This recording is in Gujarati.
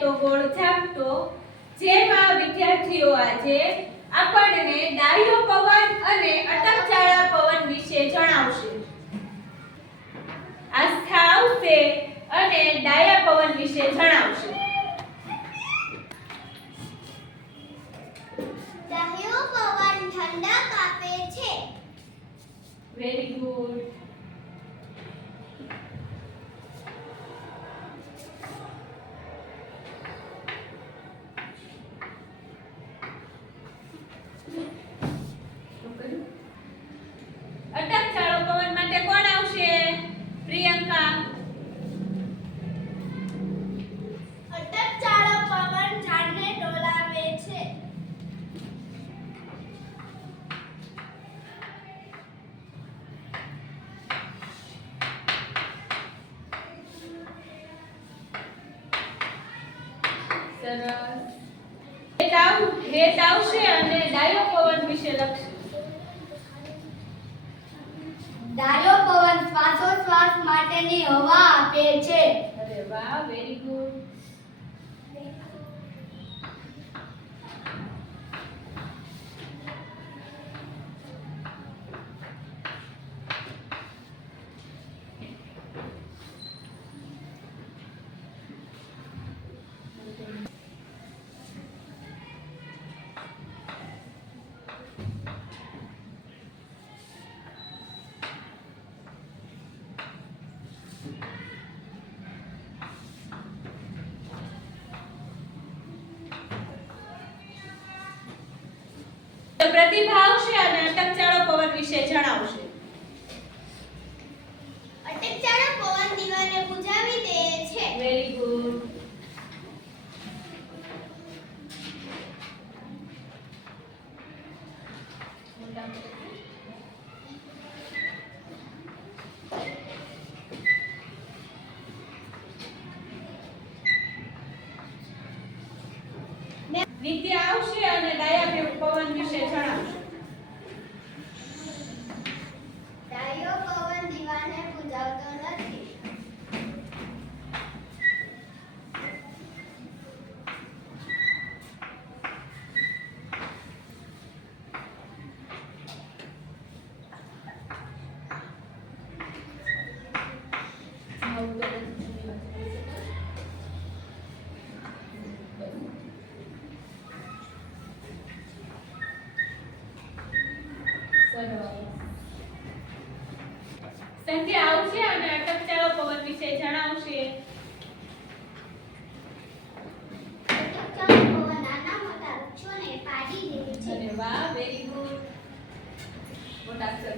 તો ગોળ ઝાપટો. જેમાં વિદ્યાર્થીઓ આજે આપણને ડાયો પવન અને અટકચાળા પવન વિશે જણાવશે. આસ્થા આવશે અને ડાયા પવન વિશે જણાવશે. ડાયો પવન ઠંડા કાપે છે. વેરી ગુડ અટકચાળો પવન માટે કોણ આવશે પ્રિયંકા અટક ચાળો પવન ઝાડને ડોલાવે છે સરસ હેત અને ડાયો પવન વિશે લખશે ડાયો પવન શ્વાસોશ્વાસ માટેની હવા આપે છે. અરે વાહ વેરી પ્રતિભા આવશે અને અટકચાળો પવન વિશે જણાવશે. અટકચાળો પવન દીવાને બુઝાવી દે છે. વેરી ગુડ વિદ્યા આવશે અને ડાયા પવન વિશે જણાવશે ડાયો પવન દીવાને બુઝાવતો નથી સંધ્યા આવશે અને અટકચાળો પવન વિશે જણાવશે. અટક ચાળો પવન નાના મોટા વૃક્ષોને પાડી દે છે. અરે વાહ વેરી ગુડ મોટા અક્ષર